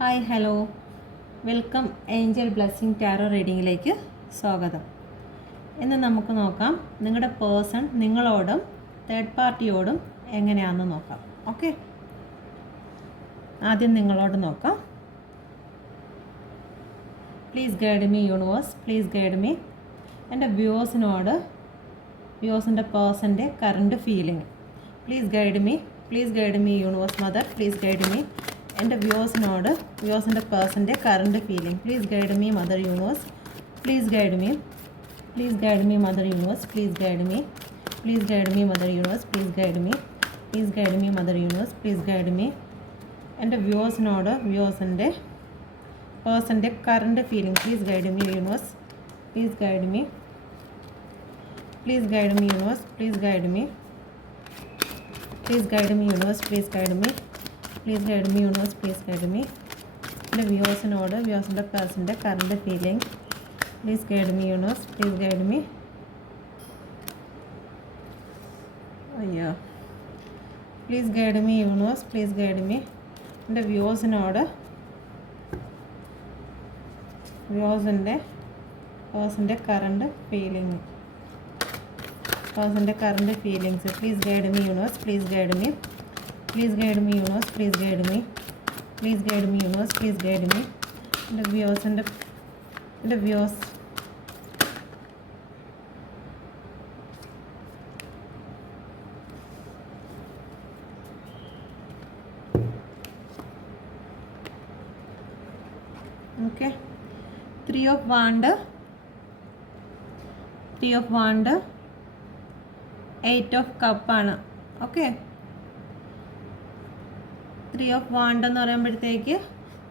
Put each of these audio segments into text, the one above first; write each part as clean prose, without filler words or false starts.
Hi hello welcome angel blessing tarot റീഡിങ്ങിലേക്ക് സ്വാഗതം. ഇന്ന് നമുക്ക് നോക്കാം നിങ്ങളുടെ പേഴ്സൺ നിങ്ങളോടും തേർഡ് പാർട്ടിയോടും എങ്ങനെയാണെന്ന് നോക്കാം. ഓക്കെ, ആദ്യം നിങ്ങളോട് നോക്കാം. Please guide me universe, please guide me. എൻ്റെ വ്യൂസിൻ്റെ പേഴ്സൻ്റെ current feeling please guide me universe mother, please guide me. എൻ്റെ വ്യൂസിൻ്റെ പേഴ്സൻ്റെ current feeling please guide me mother universe, please guide me mother universe, please guide me mother universe, please guide me mother universe, please guide me. എൻ്റെ വ്യൂസിൻ്റെ പേഴ്സൻ്റെ current feeling please guide me universe, please guide me universe, please guide me universe, please guide me universe, please guide me. എൻ്റെ വ്യൂസിൻ്റെ പേഴ്സൻ്റെ current feeling please guide me universe, please guide me. Please guide me universe, please guide me. എൻ്റെ വ്യൂസിൻ്റെ പേഴ്സൻ്റെ current feelings please guide me universe, please guide me universe, please guide me universe, please guide me. എൻ്റെ views okay. 3 of Wands, 8 of Cup ആണ്. Okay, 3 of Wands എന്ന് പറയുമ്പോഴത്തേക്ക്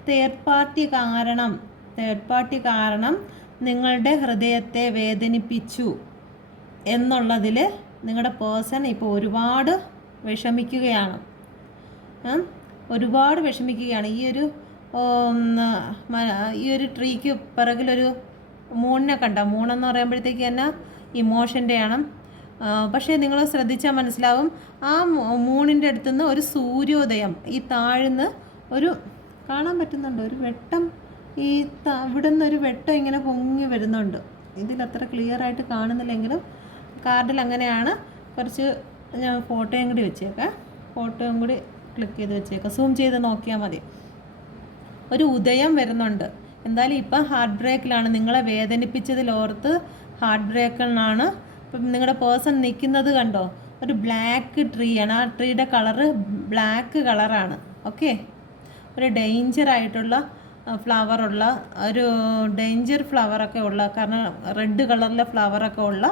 third party കാരണം നിങ്ങളുടെ ഹൃദയത്തെ വേദനിപ്പിച്ചു എന്നുള്ളതിൽ നിങ്ങളുടെ പേഴ്സൺ ഇപ്പോൾ ഒരുപാട് വിഷമിക്കുകയാണ്. ഈ ഒരു ട്രീക്ക് പിറകിലൊരു മൂണിനെ കണ്ട. മൂണെന്ന് പറയുമ്പോഴത്തേക്ക് തന്നെ ഇമോഷൻ്റെയാണ്. പക്ഷേ നിങ്ങൾ ശ്രദ്ധിച്ചാൽ മനസ്സിലാവും, ആ മൂണിൻ്റെ അടുത്തുനിന്ന് ഒരു സൂര്യോദയം ഈ താഴ്ന്ന് ഒരു കാണാൻ പറ്റുന്നുണ്ട്. ഒരു വെട്ടം ഇവിടെ നിന്ന് ഒരു വെട്ടം ഇങ്ങനെ പൊങ്ങി വരുന്നുണ്ട്. ഇതിലത്ര ക്ലിയർ ആയിട്ട് കാണുന്നില്ലെങ്കിലും കാർഡിൽ അങ്ങനെയാണ്. കുറച്ച് ഞാൻ ഫോട്ടോയും കൂടി വെച്ചേക്കാം, ക്ലിക്ക് ചെയ്ത് വെച്ചേക്കാം, സൂം ചെയ്ത് നോക്കിയാൽ മതി. ഒരു ഉദയം വരുന്നുണ്ട്. എന്തായാലും ഇപ്പം ഹാർട്ട് ബ്രേക്കിലാണ്, നിങ്ങളെ വേദനിപ്പിച്ചതിലോർത്ത് ഹാർട്ട് ബ്രേക്കിലാണ് ഇപ്പം നിങ്ങളുടെ പേഴ്സൺ നിൽക്കുന്നത്. കണ്ടോ, ഒരു ബ്ലാക്ക് ട്രീ ആണ്. ആ ട്രീയുടെ കളറ് ബ്ലാക്ക് കളറാണ്. ഓക്കെ, ഒരു ഡേഞ്ചർ ആയിട്ടുള്ള ഫ്ലവറുള്ള ഒരു ഡേഞ്ചർ ഫ്ലവറൊക്കെ ഉള്ള, കാരണം റെഡ് കളറിലെ ഫ്ലവറൊക്കെ ഉള്ള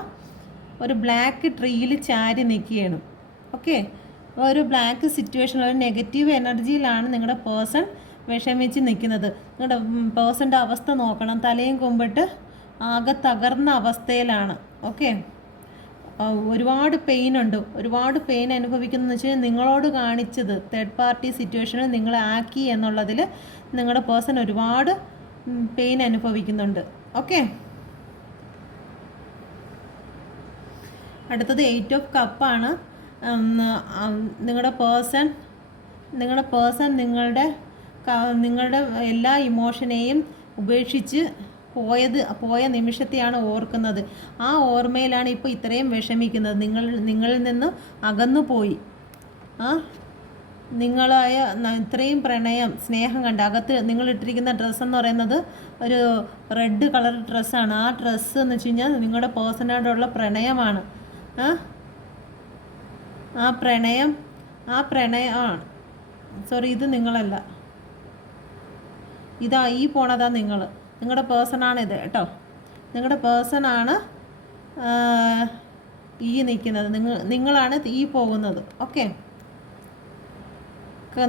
ഒരു ബ്ലാക്ക് ട്രീയിൽ ചാരി നിൽക്കുകയാണ്. ഓക്കെ, ഒരു ബ്ലാക്ക് സിറ്റുവേഷൻ, ഒരു നെഗറ്റീവ് എനർജിയിലാണ് നിങ്ങളുടെ പേഴ്സൺ വിഷമിച്ച് നിൽക്കുന്നത്. നിങ്ങളുടെ പേഴ്സൻ്റെ അവസ്ഥ നോക്കണം, തലയും കൊമ്പിട്ട് ആകെ തകർന്ന അവസ്ഥയിലാണ്. ഓക്കെ, ഒരുപാട് പെയിൻ അനുഭവിക്കുന്നതെന്ന് വെച്ച് കഴിഞ്ഞാൽ നിങ്ങളോട് കാണിച്ചത് തേർഡ് പാർട്ടി സിറ്റുവേഷനിൽ നിങ്ങളെ ആക്കി എന്നുള്ളതിൽ നിങ്ങളുടെ പേഴ്സൺ ഒരുപാട് പെയിൻ അനുഭവിക്കുന്നുണ്ട്. ഓക്കെ, അടുത്തത് 8 of Cup ആണ്. നിങ്ങളുടെ പേഴ്സൺ നിങ്ങളുടെ എല്ലാ ഇമോഷനെയും ഉപേക്ഷിച്ച് പോയ നിമിഷത്തെയാണ് ഓർക്കുന്നത്. ആ ഓർമ്മയിലാണ് ഇപ്പോൾ ഇത്രയും വിഷമിക്കുന്നത്. നിങ്ങളിൽ നിന്ന് അകന്നു പോയി. ഇത്രയും പ്രണയം, സ്നേഹം കണ്ട് അകത്ത് നിങ്ങളിട്ടിരിക്കുന്ന ഡ്രസ്സെന്ന് പറയുന്നത് ഒരു റെഡ് കളർ ഡ്രസ്സാണ്. ആ ഡ്രസ്സ് എന്ന് വെച്ച് കഴിഞ്ഞാൽ നിങ്ങളുടെ പേഴ്സണോടുള്ള പ്രണയമാണ്. ആ പ്രണയമാണ്. സോറി, ഇത് നിങ്ങളല്ല, ഈ പോണതാ നിങ്ങളുടെ പേഴ്സണാണ് ഇത് കേട്ടോ. നിങ്ങളുടെ പേഴ്സണാണ് ഈ നിൽക്കുന്നത്, നിങ്ങളാണ് ഈ പോകുന്നത്. ഓക്കെ,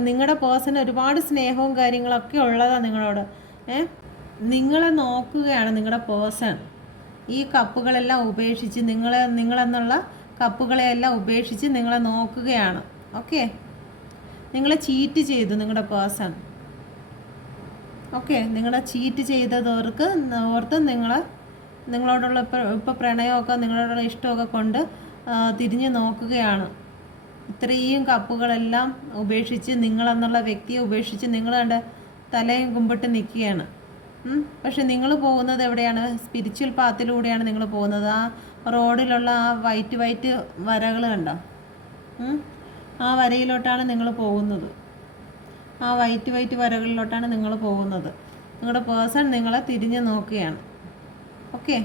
നിങ്ങളുടെ പേഴ്സൺ ഒരുപാട് സ്നേഹവും കാര്യങ്ങളൊക്കെ ഉള്ളതാണ് നിങ്ങളോട്. നിങ്ങളെ നോക്കുകയാണ് നിങ്ങളുടെ പേഴ്സൺ. ഈ കപ്പുകളെല്ലാം ഉപേക്ഷിച്ച് നിങ്ങളെന്നുള്ള കപ്പുകളെല്ലാം ഉപേക്ഷിച്ച് നിങ്ങളെ നോക്കുകയാണ്. ഓക്കെ, നിങ്ങളെ ചീറ്റ് ചെയ്തു നിങ്ങളുടെ പേഴ്സൺ. ഓക്കെ, നിങ്ങളെ ചീറ്റ് ചെയ്തതവർക്ക് ഓർത്ത് നിങ്ങളോടുള്ള ഇപ്പോൾ പ്രണയമൊക്കെ നിങ്ങളോടുള്ള ഇഷ്ടമൊക്കെ കൊണ്ട് തിരിഞ്ഞ് നോക്കുകയാണ്. ഇത്രയും കപ്പുകളെല്ലാം ഉപേക്ഷിച്ച്, നിങ്ങളെന്നുള്ള വ്യക്തിയെ ഉപേക്ഷിച്ച്, നിങ്ങൾ കണ്ട തലയും കുമ്പിട്ട് നിൽക്കുകയാണ്. പക്ഷെ നിങ്ങൾ പോകുന്നത് എവിടെയാണ്? സ്പിരിച്വൽ പാത്തിലൂടെയാണ് നിങ്ങൾ പോകുന്നത്. ആ റോഡിലുള്ള ആ വൈറ്റ് വരകൾ കണ്ടോ? ആ വരയിലോട്ടാണ് നിങ്ങൾ പോകുന്നത്. ആ വൈറ്റ് വരകളിലോട്ടാണ് നിങ്ങൾ പോകുന്നത്. നിങ്ങളുടെ പേഴ്സൺ നിങ്ങളെ തിരിഞ്ഞ് നോക്കുകയാണ്. ഓക്കെ,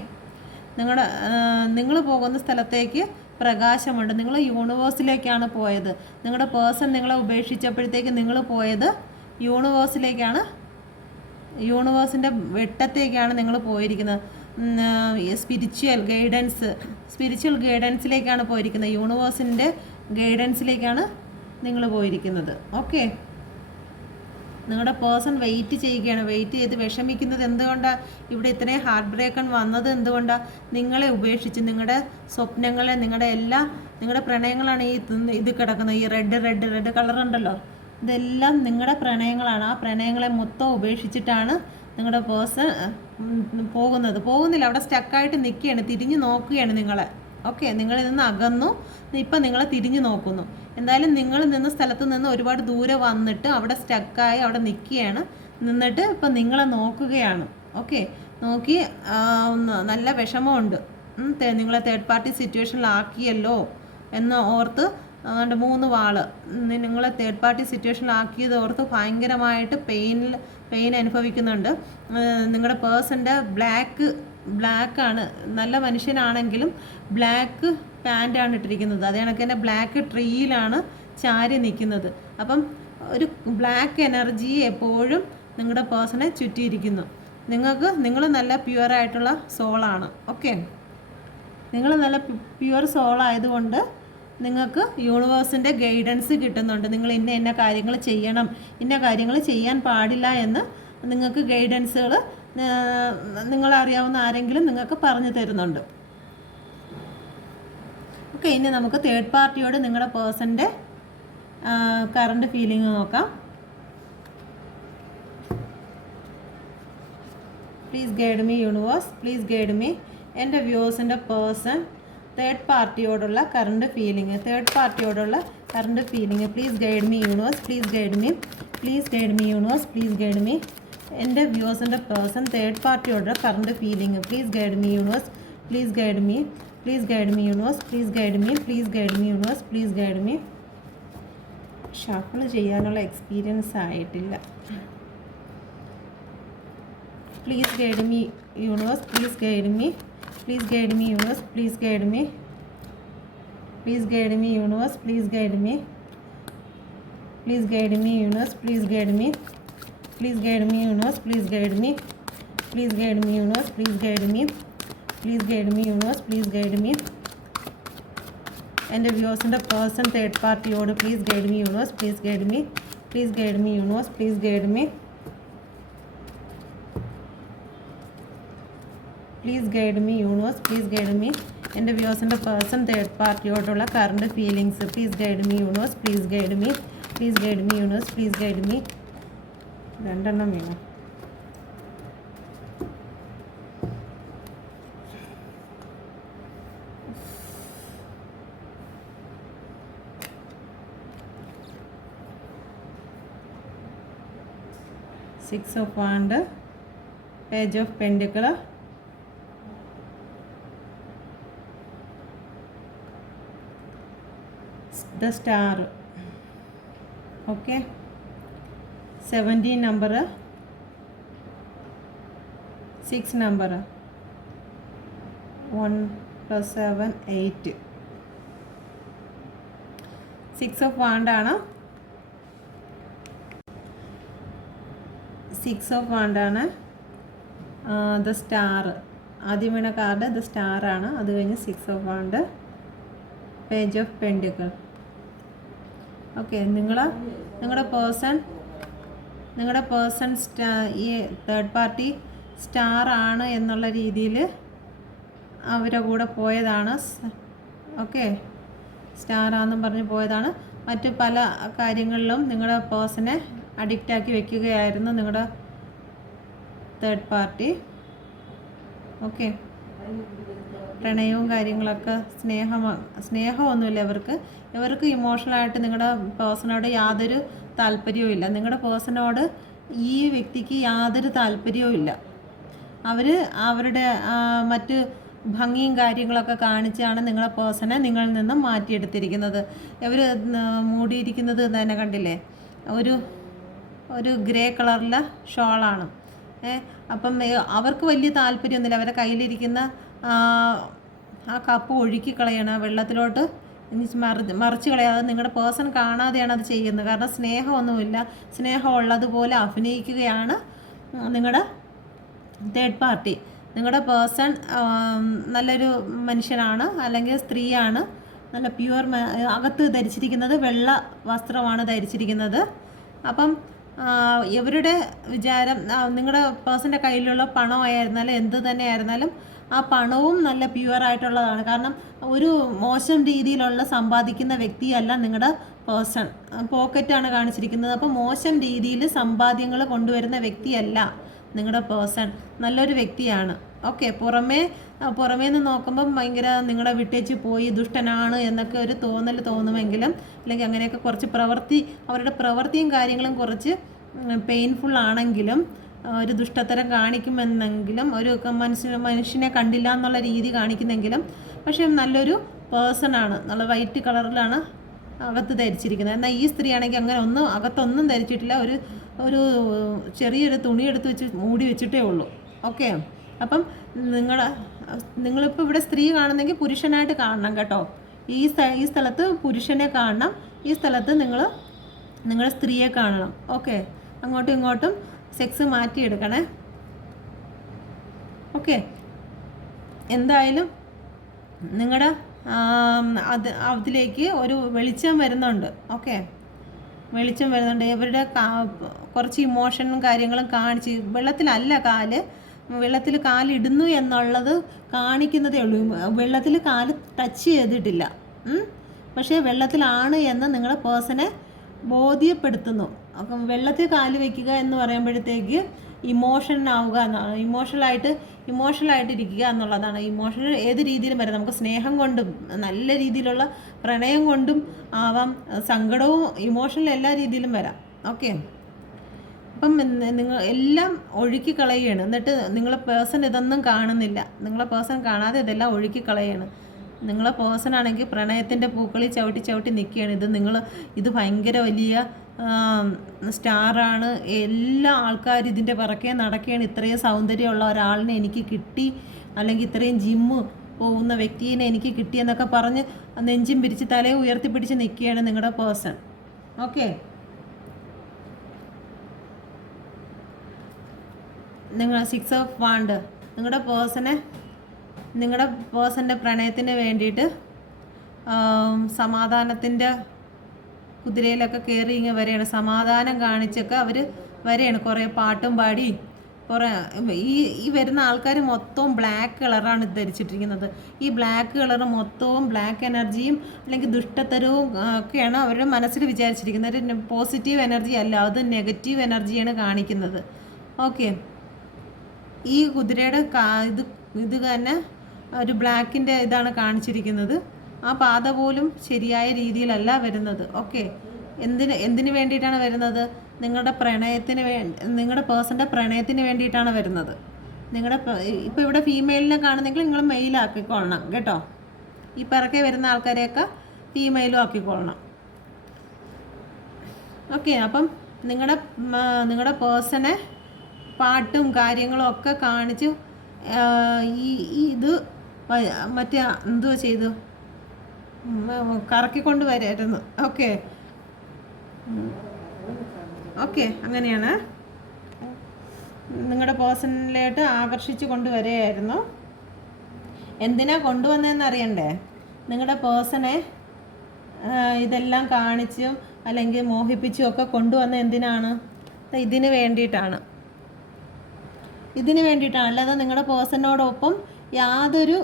നിങ്ങൾ പോകുന്ന സ്ഥലത്തേക്ക് പ്രകാശമുണ്ട്. നിങ്ങൾ യൂണിവേഴ്സിലേക്കാണ് പോയത്. നിങ്ങളുടെ പേഴ്സൺ നിങ്ങളെ ഉപേക്ഷിച്ചപ്പോഴത്തേക്ക് നിങ്ങൾ പോയത് യൂണിവേഴ്സിലേക്കാണ്. യൂണിവേഴ്സിൻ്റെ വെട്ടത്തേക്കാണ് നിങ്ങൾ പോയിരിക്കുന്നത്. സ്പിരിച്വൽ ഗൈഡൻസിലേക്കാണ് പോയിരിക്കുന്നത്. യൂണിവേഴ്സിൻ്റെ ഗൈഡൻസിലേക്കാണ് നിങ്ങൾ പോയിരിക്കുന്നത്. ഓക്കെ, നിങ്ങളുടെ പേഴ്സൺ വെയിറ്റ് ചെയ്യുകയാണ്. വെയിറ്റ് ചെയ്ത് വിഷമിക്കുന്നത് എന്തുകൊണ്ടാണ്? ഇവിടെ ഇത്രയും ഹാർട്ട് ബ്രേക്കൺ വന്നത് എന്തുകൊണ്ടാണ്? നിങ്ങളെ ഉപേക്ഷിച്ച് നിങ്ങളുടെ സ്വപ്നങ്ങളെ, നിങ്ങളുടെ പ്രണയങ്ങളാണ് ഇത് കിടക്കുന്നത്. ഈ റെഡ് കളറുണ്ടല്ലോ, ഇതെല്ലാം നിങ്ങളുടെ പ്രണയങ്ങളാണ്. ആ പ്രണയങ്ങളെ മൊത്തം ഉപേക്ഷിച്ചിട്ടാണ് നിങ്ങളുടെ പേഴ്സൺ പോകുന്നില്ല. അവിടെ സ്റ്റക്കായിട്ട് നിൽക്കുകയാണ്, തിരിഞ്ഞു നോക്കുകയാണ് നിങ്ങളെ. ഓക്കെ, നിങ്ങളിൽ നിന്ന് അകന്നു, ഇപ്പം നിങ്ങളെ തിരിഞ്ഞു നോക്കുന്നു. എന്തായാലും നിങ്ങൾ നിന്ന സ്ഥലത്ത് നിന്ന് ഒരുപാട് ദൂരെ വന്നിട്ട് അവിടെ സ്റ്റക്കായി അവിടെ നിന്നിട്ട് ഇപ്പം നിങ്ങളെ നോക്കുകയാണ്. ഓക്കെ, നോക്കി നല്ല വിഷമമുണ്ട്. നിങ്ങളെ തേർഡ് പാർട്ടി സിറ്റുവേഷനിലാക്കിയല്ലോ എന്ന് ഓർത്ത് 3 വാള് നിങ്ങളെ തേർഡ് പാർട്ടി സിറ്റുവേഷനിലാക്കിയത് ഓർത്ത് ഭയങ്കരമായിട്ട് പെയിൻ അനുഭവിക്കുന്നുണ്ട്. നിങ്ങളുടെ പേഴ്സൻ്റെ ബ്ലാക്കാണ്. നല്ല മനുഷ്യനാണെങ്കിലും ബ്ലാക്ക് പാൻറ്റാണ് ഇട്ടിരിക്കുന്നത്. അതേ കണക്ക് തന്നെ ബ്ലാക്ക് ട്രീയിലാണ് ചാരി നിൽക്കുന്നത്. അപ്പം ഒരു ബ്ലാക്ക് എനർജി എപ്പോഴും നിങ്ങളുടെ പേഴ്സണെ ചുറ്റിയിരിക്കുന്നു. നിങ്ങൾ നല്ല പ്യുവറായിട്ടുള്ള സോളാണ്. ഓക്കെ, നിങ്ങൾ നല്ല പ്യുവർ സോളായതുകൊണ്ട് നിങ്ങൾക്ക് യൂണിവേഴ്സിൻ്റെ ഗൈഡൻസ് കിട്ടുന്നുണ്ട്. നിങ്ങൾ ഇന്ന കാര്യങ്ങൾ ചെയ്യണം, ഇന്ന കാര്യങ്ങൾ ചെയ്യാൻ പാടില്ല എന്ന് നിങ്ങൾക്ക് ഗൈഡൻസുകൾ നിങ്ങളറിയാവുന്ന ആരെങ്കിലും നിങ്ങൾക്ക് പറഞ്ഞു തരുന്നുണ്ട്. ഓക്കെ, ഇനി നമുക്ക് തേർഡ് പാർട്ടിയോട് നിങ്ങളുടെ പേഴ്സൻ്റെ കറണ്ട് ഫീലിംഗ് നോക്കാം. Please guide me universe, please guide me. എൻ്റെ വ്യൂവേഴ്സിൻ്റെ പേഴ്സൺ തേർഡ് പാർട്ടിയോടുള്ള current feeling, please guide me universe, please guide me universe, please guide me. എൻ്റെ വ്യൂവേഴ്സിൻ്റെ പേഴ്സൺ തേർഡ് പാർട്ടിയോടുള്ള current feeling, please guide me universe, please guide me universe, please guide me universe, please guide me. Shuffle ചെയ്യാനുള്ള experience ആയിട്ടില്ല. Please guide me universe, please guide me universe, please guide me universe, please guide me universe, please guide me universe, please guide me universe, please guide me universe, please guide me. എൻ്റെ വ്യൂവേഴ്സിൻ്റെ person third പാർട്ടിയോട് please guide me universe, please guide me universe, please guide me. Please guide me universe, please guide me. എൻ്റെ വ്യൂവേഴ്സിൻ്റെ person third പാർട്ടിയോടുള്ള current feelings, please guide me universe, please guide me universe, please guide me. 2 എണ്ണം വേണം. Six of Wands, Page of Pentacles, the Star. Okay, 17 number, 6 number, 1 plus 7 8. 6 of Wands ആണ്. 6 of Wands ആണ്. The star ആദ്യം വീണ card the star ആണ്. അത് കഴിഞ്ഞ് 6 of Wands, page of പെൻഡിക്കിൾ. Okay, നിങ്ങളുടെ person ഈ തേർഡ് പാർട്ടി സ്റ്റാർ ആണ് എന്നുള്ള രീതിയിൽ അവരുടെ കൂടെ പോയതാണ്. ഓക്കെ, സ്റ്റാർ ആണെന്നും പറഞ്ഞ് പോയതാണ്. മറ്റു പല കാര്യങ്ങളിലും നിങ്ങളുടെ പേഴ്സണെ അഡിക്റ്റാക്കി വെക്കുകയായിരുന്നു നിങ്ങളുടെ തേർഡ് പാർട്ടി. ഓക്കെ, പ്രണയവും കാര്യങ്ങളൊക്കെ സ്നേഹമൊന്നുമില്ല ഇവർക്ക് ഇമോഷണലായിട്ട് നിങ്ങളുടെ പേഴ്സണോട് യാതൊരു താല്പര്യവും ഇല്ല. നിങ്ങളുടെ പേഴ്സണോട് ഈ വ്യക്തിക്ക് യാതൊരു താല്പര്യവും ഇല്ല. അവർ അവരുടെ മറ്റ് ഭംഗിയും കാര്യങ്ങളൊക്കെ കാണിച്ചാണ് നിങ്ങളെ പേഴ്സണെ നിങ്ങളിൽ നിന്നും മാറ്റിയെടുത്തിരിക്കുന്നത്. ഇവർ മൂടിയിരിക്കുന്നത് തന്നെ കണ്ടില്ലേ, ഒരു ഒരു ഗ്രേ കളറിലെ ഷോളാണ്. അപ്പം അവർക്ക് വലിയ താല്പര്യമൊന്നുമില്ല. അവരുടെ കയ്യിലിരിക്കുന്ന ആ കപ്പ് ഒഴുക്കി കളയണം വെള്ളത്തിലോട്ട്, മറിച്ച് കളയാതെ നിങ്ങളുടെ പേഴ്സൺ കാണാതെയാണ് അത് ചെയ്യുന്നത്. കാരണം സ്നേഹമൊന്നുമില്ല. സ്നേഹമുള്ളതുപോലെ അഭിനയിക്കുകയാണ് നിങ്ങളുടെ തേർഡ് പാർട്ടി. നിങ്ങളുടെ പേഴ്സൺ നല്ലൊരു മനുഷ്യനാണ്, അല്ലെങ്കിൽ സ്ത്രീയാണ്. നല്ല പ്യുവർ അകത്ത് ധരിച്ചിരിക്കുന്നത് വെള്ള വസ്ത്രമാണ് ധരിച്ചിരിക്കുന്നത്. അപ്പം ഇവരുടെ വിചാരം നിങ്ങളുടെ പേഴ്സൻ്റെ കയ്യിലുള്ള പണമായിരുന്നാലും എന്ത് തന്നെ ആയിരുന്നാലും ആ പണവും നല്ല പ്യുവറായിട്ടുള്ളതാണ്. കാരണം ഒരു മോശം രീതിയിലുള്ള സമ്പാദിക്കുന്ന വ്യക്തിയല്ല നിങ്ങളുടെ പേഴ്സൺ. പോക്കറ്റാണ് കാണിച്ചിരിക്കുന്നത്. അപ്പോൾ മോശം രീതിയിൽ സമ്പാദ്യങ്ങൾ കൊണ്ടുവരുന്ന വ്യക്തിയല്ല നിങ്ങളുടെ പേഴ്സൺ. നല്ലൊരു വ്യക്തിയാണ്. ഓക്കെ, പുറമേ നിന്ന് നോക്കുമ്പം ഭയങ്കര നിങ്ങളെ വിട്ടേച്ച് പോയി ദുഷ്ടനാണ് എന്നൊക്കെ ഒരു തോന്നൽ തോന്നുമെങ്കിലും, അല്ലെങ്കിൽ അങ്ങനെയൊക്കെ കുറച്ച് അവരുടെ പ്രവൃത്തിയും കാര്യങ്ങളും കുറച്ച് പെയിൻഫുൾ ആണെങ്കിലും, ഒരു ദുഷ്ടത്തരം കാണിക്കുമെന്നെങ്കിലും, ഒരു മനുഷ്യനെ കണ്ടില്ല എന്നുള്ള രീതി കാണിക്കുന്നെങ്കിലും, പക്ഷേ നല്ലൊരു പേഴ്സണാണ്. നല്ല വൈറ്റ് കളറിലാണ് അകത്ത് ധരിച്ചിരിക്കുന്നത്. എന്നാൽ ഈ സ്ത്രീ ആണെങ്കിൽ അങ്ങനെ അകത്തൊന്നും ധരിച്ചിട്ടില്ല. ഒരു ചെറിയൊരു തുണി എടുത്ത് വെച്ച് മൂടി വെച്ചിട്ടേ ഉള്ളൂ. ഓക്കെ, അപ്പം നിങ്ങളിപ്പോൾ ഇവിടെ സ്ത്രീ കാണുന്നെങ്കിൽ പുരുഷനായിട്ട് കാണണം കേട്ടോ. ഈ സ്ഥലത്ത് പുരുഷനെ കാണണം, ഈ സ്ഥലത്ത് നിങ്ങൾ സ്ത്രീയെ കാണണം. ഓക്കെ, അങ്ങോട്ടും ഇങ്ങോട്ടും സെക്സ് മാറ്റിയെടുക്കണേ. ഓക്കെ, എന്തായാലും നിങ്ങളുടെ അതിലേക്ക് ഒരു വെളിച്ചം വരുന്നുണ്ട്. ഓക്കെ, വെളിച്ചം വരുന്നുണ്ട്. ഇവരുടെ കുറച്ച് ഇമോഷനും കാര്യങ്ങളും കാണിച്ച്, വെള്ളത്തിൽ കാലിടുന്നു എന്നുള്ളത് കാണിക്കുന്നതേ ഉള്ളൂ. വെള്ളത്തിൽ കാല് ടച്ച് ചെയ്തിട്ടില്ല, പക്ഷേ വെള്ളത്തിലാണ് എന്ന് നിങ്ങളുടെ പേഴ്സണെ ബോധ്യപ്പെടുത്തുന്നു. അപ്പം വെള്ളത്തിൽ കാല് വയ്ക്കുക എന്ന് പറയുമ്പോഴത്തേക്ക് ഇമോഷനാവുക എന്നാണ്. ഇമോഷണലായിട്ടിരിക്കുക എന്നുള്ളതാണ്. ഇമോഷണൽ ഏത് രീതിയിലും വരാം. നമുക്ക് സ്നേഹം കൊണ്ടും നല്ല രീതിയിലുള്ള പ്രണയം കൊണ്ടും ആവാം, സങ്കടവും ഇമോഷണൽ എല്ലാ രീതിയിലും വരാം. ഓക്കെ, അപ്പം നിങ്ങൾ എല്ലാം ഒഴുക്കി കളയുകയാണ്. എന്നിട്ട് നിങ്ങളെ പേഴ്സൺ ഇതൊന്നും കാണുന്നില്ല. നിങ്ങളെ പേഴ്സൺ കാണാതെ ഇതെല്ലാം ഒഴുക്കി കളയുകയാണ്. നിങ്ങളെ പേഴ്സൺ ആണെങ്കിൽ പ്രണയത്തിൻ്റെ പൂക്കളിൽ ചവിട്ടി നിൽക്കുകയാണ്. ഇത് ഭയങ്കര വലിയ സ്റ്റാറാണ്, എല്ലാ ആൾക്കാരും ഇതിൻ്റെ പിറകെ നടക്കുകയാണ്. ഇത്രയും സൗന്ദര്യമുള്ള ഒരാളിനെ എനിക്ക് കിട്ടി, അല്ലെങ്കിൽ ഇത്രയും ജിമ്മ് പോകുന്ന വ്യക്തിയെ എനിക്ക് കിട്ടിയെന്നൊക്കെ പറഞ്ഞ് നെഞ്ചും പിരിച്ച് തലയും ഉയർത്തിപ്പിടിച്ച് നിൽക്കുകയാണ് നിങ്ങളുടെ പേഴ്സൺ. ഓക്കെ, നിങ്ങൾ 6 ഓഫ് വാണ്ട് നിങ്ങളുടെ പേഴ്സൻ്റെ പ്രണയത്തിന് വേണ്ടിയിട്ട് സമാധാനത്തിൻ്റെ കുതിരയിലൊക്കെ കയറി ഇങ്ങനെ വരെയാണ്. സമാധാനം കാണിച്ചൊക്കെ അവർ വരെയാണ്. കുറേ പാട്ടും പാടി ഈ വരുന്ന ആൾക്കാർ മൊത്തവും ബ്ലാക്ക് കളറാണ് ധരിച്ചിട്ടിരിക്കുന്നത്. ഈ ബ്ലാക്ക് കളർ മൊത്തവും ബ്ലാക്ക് എനർജിയും അല്ലെങ്കിൽ ദുഷ്ടത്തരവും ഒക്കെയാണ് അവരുടെ മനസ്സിൽ വിചാരിച്ചിരിക്കുന്നത്. ഒരു പോസിറ്റീവ് എനർജി അല്ല, അത് നെഗറ്റീവ് എനർജിയാണ് കാണിക്കുന്നത്. ഓക്കെ, ഈ കുതിരയുടെ ഇത് തന്നെ ഒരു ബ്ലാക്കിൻ്റെ ഇതാണ് കാണിച്ചിരിക്കുന്നത്. ആ പാത പോലും ശരിയായ രീതിയിലല്ല വരുന്നത്. ഓക്കെ, എന്തിനു വേണ്ടിയിട്ടാണ് വരുന്നത്? നിങ്ങളുടെ പേഴ്സൻ്റെ പ്രണയത്തിന് വേണ്ടിയിട്ടാണ് വരുന്നത്. ഇപ്പോൾ ഇവിടെ ഫീമെയിലിനെ കാണുന്നെങ്കിൽ നിങ്ങൾ മെയിലാക്കിക്കൊള്ളണം കേട്ടോ. ഈ പിറകെ വരുന്ന ആൾക്കാരെയൊക്കെ ഫീമെയിലും ആക്കിക്കൊള്ളണം. ഓക്കെ, അപ്പം നിങ്ങളുടെ പേഴ്സണെ പാട്ടും കാര്യങ്ങളും ഒക്കെ കാണിച്ച് ഇത് മറ്റേ എന്തുവാ ചെയ്തു കറക്കിക്കൊണ്ട് വരായിരുന്നു. ഓക്കെ, അങ്ങനെയാണ് നിങ്ങളുടെ പേഴ്സണിലായിട്ട് ആകർഷിച്ച് കൊണ്ടുവരികയായിരുന്നു. എന്തിനാ കൊണ്ടുവന്നതെന്ന് അറിയണ്ടേ? നിങ്ങളുടെ പേഴ്സണെ ഇതെല്ലാം കാണിച്ചും അല്ലെങ്കിൽ മോഹിപ്പിച്ചും ഒക്കെ കൊണ്ടുവന്ന എന്തിനാണ്? ഇതിന് വേണ്ടിയിട്ടാണ്. അല്ലാതെ നിങ്ങളുടെ പേഴ്സണോടൊപ്പം യാതൊരു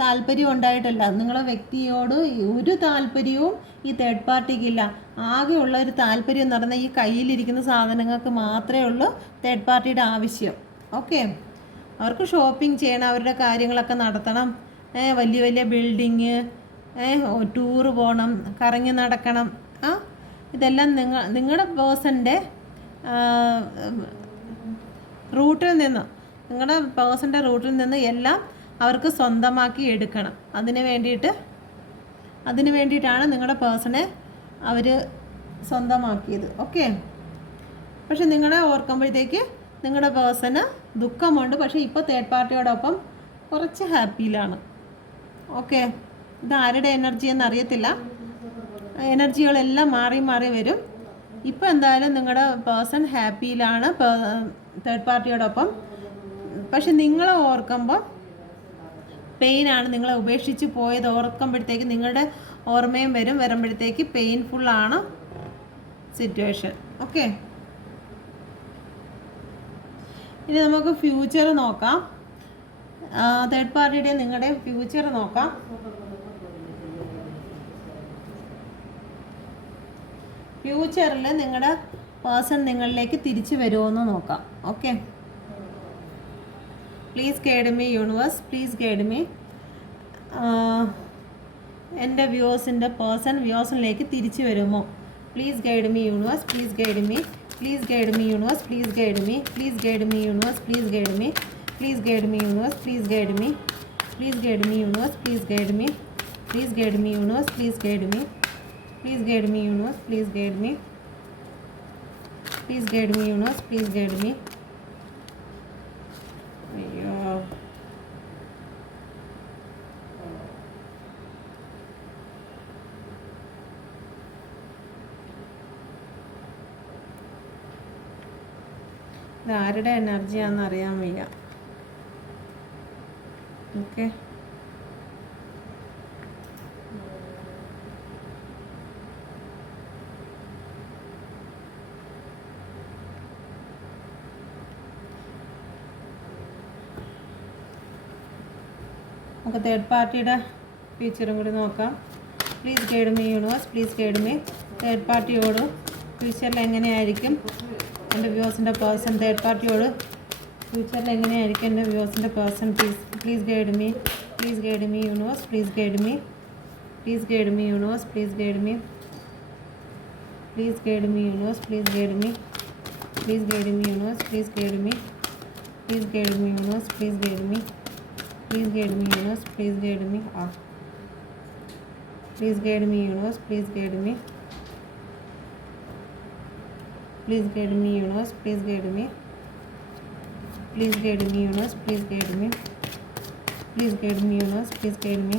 താല്പര്യവും ഉണ്ടായിട്ടില്ല. നിങ്ങളെ വ്യക്തിയോട് ഒരു താല്പര്യവും ഈ തേർഡ് പാർട്ടിക്കില്ല. ആകെയുള്ള ഒരു താല്പര്യം എന്ന് പറഞ്ഞാൽ ഈ കയ്യിലിരിക്കുന്ന സാധനങ്ങൾക്ക് മാത്രമേ ഉള്ളൂ തേർഡ് പാർട്ടിയുടെ ആവശ്യം. ഓക്കെ, അവർക്ക് ഷോപ്പിംഗ് ചെയ്യണം, അവരുടെ കാര്യങ്ങളൊക്കെ നടത്തണം, വലിയ വലിയ ബിൽഡിങ്, ടൂറ് പോകണം, കറങ്ങി നടക്കണം. ഇതെല്ലാം നിങ്ങളുടെ പേഴ്സൻ്റെ റൂട്ടിൽ നിന്ന്, നിങ്ങളുടെ പേഴ്സൻ്റെ റൂട്ടിൽ നിന്ന് എല്ലാം അവർക്ക് സ്വന്തമാക്കി എടുക്കണം. അതിന് വേണ്ടിയിട്ടാണ് നിങ്ങളുടെ പേഴ്സണെ അവർ സ്വന്തമാക്കിയത്. ഓക്കെ, പക്ഷെ നിങ്ങളെ ഓർക്കുമ്പോഴത്തേക്ക് നിങ്ങളുടെ പേഴ്സണ് ദുഃഖമുണ്ട്. പക്ഷേ ഇപ്പോൾ തേർഡ് പാർട്ടിയോടൊപ്പം കുറച്ച് ഹാപ്പിയിലാണ്. ഓക്കെ, ഇത് ആരുടെ എനർജി എന്നറിയത്തില്ല. എനർജികളെല്ലാം മാറി മാറി വരും. ഇപ്പോൾ എന്തായാലും നിങ്ങളുടെ പേഴ്സൺ ഹാപ്പിയിലാണ് തേർഡ് പാർട്ടിയോടൊപ്പം. പക്ഷെ നിങ്ങളെ ഓർക്കുമ്പോൾ പെയിനാണ്. നിങ്ങളെ ഉപേക്ഷിച്ച് പോയത് ഓർക്കുമ്പോഴത്തേക്ക് നിങ്ങളുടെ ഓർമ്മയും വരുമ്പോഴത്തേക്ക് പെയിൻഫുള്ളാണ് സിറ്റുവേഷൻ. ഓക്കെ, ഇനി നമുക്ക് ഫ്യൂച്ചർ നോക്കാം. തേർഡ് പാർട്ടിയുടെ നിങ്ങളുടെ ഫ്യൂച്ചർ നോക്കാം. ഫ്യൂച്ചറിൽ നിങ്ങളുടെ പേഴ്സൺ നിങ്ങളിലേക്ക് തിരിച്ചു വരുമോയെന്ന് നോക്കാം. Okay, please guide me universe, please guide me. എൻ്റെ വ്യൂസിൻ്റെ പേഴ്സൺ വ്യൂസിലേക്ക് തിരിച്ചു വരുമോ? Please guide me universe, please guide me, please guide me universe, please guide me, please guide me universe, please guide me, please guide me universe, please guide me, please guide me universe, please guide me, please guide me universe, please guide me, please guide me universe, please guide me, please guide me universe, please guide me. അയ്യോ, ഇത് ആരുടെ എനർജിയാണെന്ന് അറിയാൻ വയ്യ. Okay, നമുക്ക് third പാർട്ടിയുടെ ഫ്യൂച്ചറും കൂടി നോക്കാം. Please guide me universe, please guide me. Third പാർട്ടിയോട് ഫ്യൂച്ചറിൽ എങ്ങനെയായിരിക്കും എൻ്റെ വ്യൂസിൻ്റെ പേഴ്സൺ? തേർഡ് പാർട്ടിയോട് ഫ്യൂച്ചറിൽ എങ്ങനെയായിരിക്കും എൻ്റെ വ്യൂസിൻ്റെ person? Please guide me, please guide me universe, please guide me, please guide me universe, please guide me, please guide me universe, please guide me, please guide me universe, please guide me, please guide me universe, please guide me, please guide me universe, please guide me. Please guide me universe, please guide me, please guide me universe, please guide me, please guide me universe, please guide me, please guide me universe, please guide me.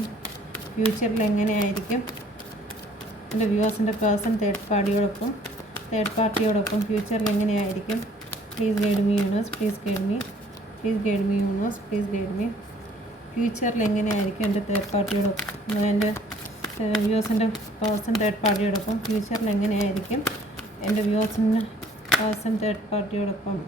ഫ്യൂച്ചറിൽ എങ്ങനെയായിരിക്കും എൻ്റെ വ്യൂവേഴ്സിൻ്റെ person third പാർട്ടിയോടൊപ്പം ഫ്യൂച്ചറിൽ എങ്ങനെയായിരിക്കും? Please guide me universe, please guide me, please guide me universe, please guide me. ഫ്യൂച്ചറിൽ എങ്ങനെയായിരിക്കും എൻ്റെ third പാർട്ടിയോടൊപ്പം, എൻ്റെ വ്യൂവേഴ്സിൻ്റെ പേഴ്സൺ തേർഡ് പാർട്ടിയോടൊപ്പം ഫ്യൂച്ചറിൽ എങ്ങനെയായിരിക്കും എൻ്റെ വ്യൂവേഴ്സിൻ്റെ പേഴ്സൺ തേർഡ് പാർട്ടിയോടൊപ്പം?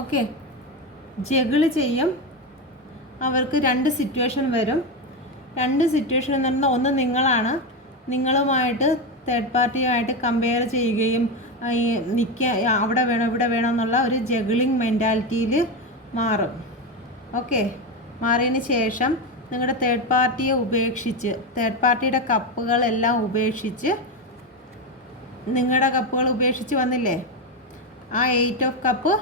ഓക്കെ, ജഗിള് ചെയ്യും. അവർക്ക് രണ്ട് സിറ്റുവേഷൻ വരും. രണ്ട് സിറ്റുവേഷൻ എന്ന് പറഞ്ഞാൽ ഒന്ന് നിങ്ങളുമായിട്ട് തേർഡ് പാർട്ടിയുമായിട്ട് കമ്പയർ ചെയ്യുകയും അവിടെ വേണം ഇവിടെ വേണം എന്നുള്ള ഒരു ജഗിളിങ് മെൻറ്റാലിറ്റിയിൽ മാറും. ഓക്കെ, മാറിയതിന് ശേഷം നിങ്ങളുടെ തേർഡ് പാർട്ടിയെ ഉപേക്ഷിച്ച്, തേർഡ് പാർട്ടിയുടെ കപ്പുകളെല്ലാം ഉപേക്ഷിച്ച്, നിങ്ങളുടെ കപ്പുകൾ ഉപേക്ഷിച്ച് വന്നില്ലേ, ആ 8 ഓഫ് കപ്പ്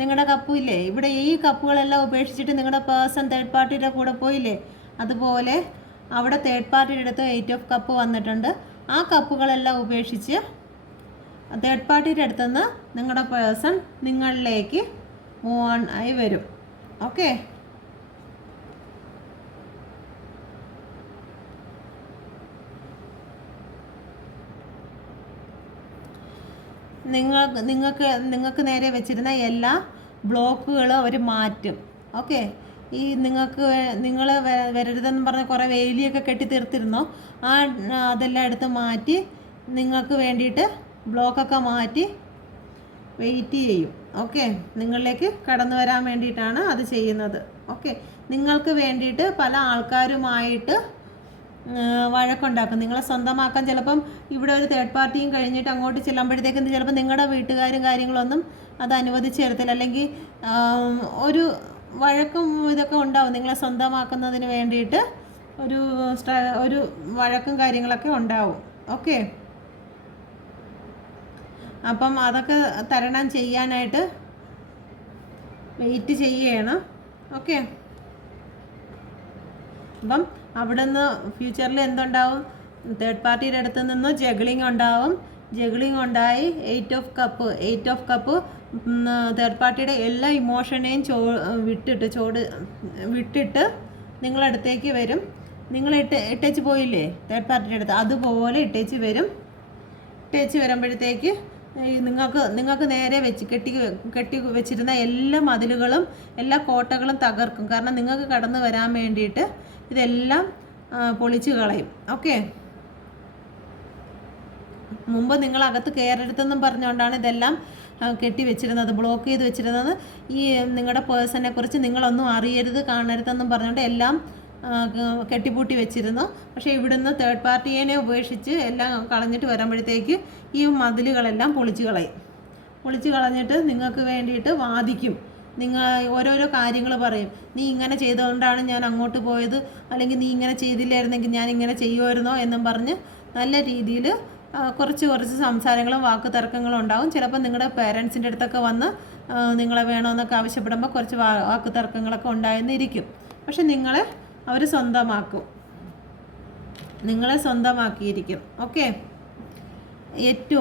നിങ്ങളുടെ കപ്പില്ലേ, ഇവിടെ ഈ കപ്പുകളെല്ലാം ഉപേക്ഷിച്ചിട്ട് നിങ്ങളുടെ പേഴ്സൺ തേർഡ് പാർട്ടിയുടെ കൂടെ പോയില്ലേ, അതുപോലെ അവിടെ തേർഡ് പാർട്ടിയുടെ അടുത്ത് 8 ഓഫ് കപ്പ് വന്നിട്ടുണ്ട്. ആ കപ്പുകളെല്ലാം ഉപേക്ഷിച്ച് തേർഡ് പാർട്ടിയുടെ അടുത്തുനിന്ന് നിങ്ങളുടെ പേഴ്സൺ നിങ്ങളിലേക്ക് മൂവ് ഓൺ ആയി വരും. ഓക്കെ, നിങ്ങൾക്ക് നേരെ വെച്ചിരുന്ന എല്ലാ ബ്ലോക്കുകളും അവർ മാറ്റും. ഓക്കെ, നിങ്ങൾ വരരുതെന്ന് പറഞ്ഞ് കുറേ വേലിയൊക്കെ കെട്ടി തീർത്തിരുന്നോ, അതെല്ലാം എടുത്ത് മാറ്റി നിങ്ങൾക്ക് വേണ്ടിയിട്ട് ബ്ലോക്കൊക്കെ മാറ്റി വെയിറ്റ് ചെയ്യും. ഓക്കെ, നിങ്ങളിലേക്ക് കടന്നു വരാൻ വേണ്ടിയിട്ടാണ് അത് ചെയ്യുന്നത്. ഓക്കെ, നിങ്ങൾക്ക് വേണ്ടിയിട്ട് പല ആൾക്കാരുമായിട്ട് വഴക്കുണ്ടാക്കും. നിങ്ങളെ സ്വന്തമാക്കാൻ ചിലപ്പം ഇവിടെ ഒരു തേർഡ് പാർട്ടിയും കഴിഞ്ഞിട്ട് അങ്ങോട്ട് ചെല്ലുമ്പോഴത്തേക്കും ചിലപ്പോൾ നിങ്ങളുടെ വീട്ടുകാരും കാര്യങ്ങളൊന്നും അത് അനുവദിച്ച് തരത്തില്ല. അല്ലെങ്കിൽ ഒരു വഴക്കും ഇതൊക്കെ ഉണ്ടാവും. നിങ്ങളെ സ്വന്തമാക്കുന്നതിന് വേണ്ടിയിട്ട് ഒരു വഴക്കും കാര്യങ്ങളൊക്കെ ഉണ്ടാവും. ഓക്കെ, അപ്പം അതൊക്കെ തരണം ചെയ്യാനായിട്ട് വെയിറ്റ് ചെയ്യണം. ഓക്കെ, അപ്പം അവിടെ നിന്ന് ഫ്യൂച്ചറിൽ എന്തുണ്ടാവും, തേർഡ് പാർട്ടിയുടെ അടുത്ത് നിന്ന് ജഗ്ലിംഗ് ഉണ്ടാവും. ജഗ്ലിംഗ് ഉണ്ടായി 8 ഓഫ് കപ്പ് തേർഡ് പാർട്ടിയുടെ എല്ലാ ഇമോഷനെയും വിട്ടിട്ട് നിങ്ങളടുത്തേക്ക് വരും. നിങ്ങൾ ഇട്ടേച്ച് പോയില്ലേ തേർഡ് പാർട്ടിയുടെ അടുത്ത്, അതുപോലെ ഇട്ടേച്ച് വരുമ്പോഴത്തേക്ക് നിങ്ങൾക്ക് നേരെ കെട്ടി വെച്ചിരുന്ന എല്ലാ മതിലുകളും എല്ലാ കോട്ടകളും തകർക്കും. കാരണം നിങ്ങൾക്ക് കടന്നു വരാൻ വേണ്ടിയിട്ട് ഇതെല്ലാം പൊളിച്ചു കളയും. ഓക്കെ, മുമ്പ് നിങ്ങൾ അകത്ത് കയറരുതെന്നും പറഞ്ഞുകൊണ്ടാണ് ഇതെല്ലാം കെട്ടി വെച്ചിരുന്നത്, ബ്ലോക്ക് ചെയ്ത് വെച്ചിരുന്നത്. ഈ നിങ്ങളുടെ പേഴ്സണെ കുറിച്ച് നിങ്ങളൊന്നും അറിയരുത്, കാണരുതെന്നും പറഞ്ഞുകൊണ്ട് എല്ലാം കെട്ടിപ്പൂട്ടി വെച്ചിരുന്നു. പക്ഷേ ഇവിടുന്ന് തേർഡ് പാർട്ടിയെ ഉപേക്ഷിച്ച് എല്ലാം കളഞ്ഞിട്ട് വരുമ്പോഴത്തേക്ക് ഈ മതിലുകളെല്ലാം പൊളിച്ചു കളഞ്ഞിട്ട് നിങ്ങൾക്ക് വേണ്ടിയിട്ട് വാദിക്കും. നിങ്ങൾ ഓരോരോ കാര്യങ്ങൾ പറയും. നീ ഇങ്ങനെ ചെയ്തുകൊണ്ടാണ് ഞാൻ അങ്ങോട്ട് പോയത്, അല്ലെങ്കിൽ നീ ഇങ്ങനെ ചെയ്തില്ലായിരുന്നെങ്കിൽ ഞാൻ ഇങ്ങനെ ചെയ്യുമായിരുന്നോ എന്നും പറഞ്ഞ് നല്ല രീതിയിൽ കുറച്ച് സംസാരങ്ങളും വാക്ക് തർക്കങ്ങളും ഉണ്ടാവും. ചിലപ്പോൾ നിങ്ങളുടെ പേരൻസിൻ്റെ അടുത്തൊക്കെ വന്ന് നിങ്ങളെ വേണമെന്നൊക്കെ ആവശ്യപ്പെടുമ്പോൾ കുറച്ച് വാക്ക് തർക്കങ്ങളൊക്കെ ഉണ്ടായെന്നിരിക്കും. പക്ഷെ നിങ്ങളെ അവർ സ്വന്തമാക്കിയിരിക്കും. ഓക്കെ,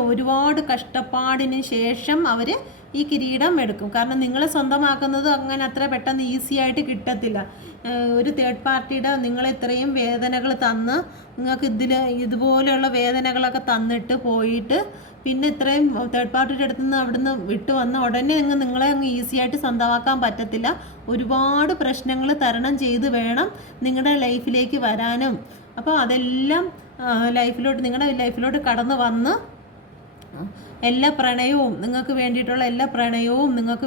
ഒരുപാട് കഷ്ടപ്പാടിന് ശേഷം അവർ ഈ കിരീടം എടുക്കും. കാരണം നിങ്ങളെ സ്വന്തമാക്കുന്നത് അങ്ങനെ അത്ര പെട്ടെന്ന് ഈസി ആയിട്ട് കിട്ടത്തില്ല. ഒരു തേർഡ് പാർട്ടിയുടെ നിങ്ങളെ ഇത്രയും വേദനകൾ തന്ന് നിങ്ങൾക്ക് ഇതുപോലെയുള്ള വേദനകളൊക്കെ തന്നിട്ട് പോയിട്ട് പിന്നെ ഇത്രയും തേർഡ് പാർട്ടിയുടെ അടുത്ത് നിന്ന് അവിടുന്ന് വിട്ടു വന്ന ഉടനെ നിങ്ങളെ അങ്ങ് ഈസി ആയിട്ട് സ്വന്തമാക്കാൻ പറ്റത്തില്ല. ഒരുപാട് പ്രശ്നങ്ങൾ തരണം ചെയ്ത് വേണം നിങ്ങളുടെ ലൈഫിലേക്ക് വരാനും. അപ്പോൾ അതെല്ലാം നിങ്ങളുടെ ലൈഫിലോട്ട് കടന്നു വന്ന് എല്ലാ പ്രണയവും നിങ്ങൾക്ക്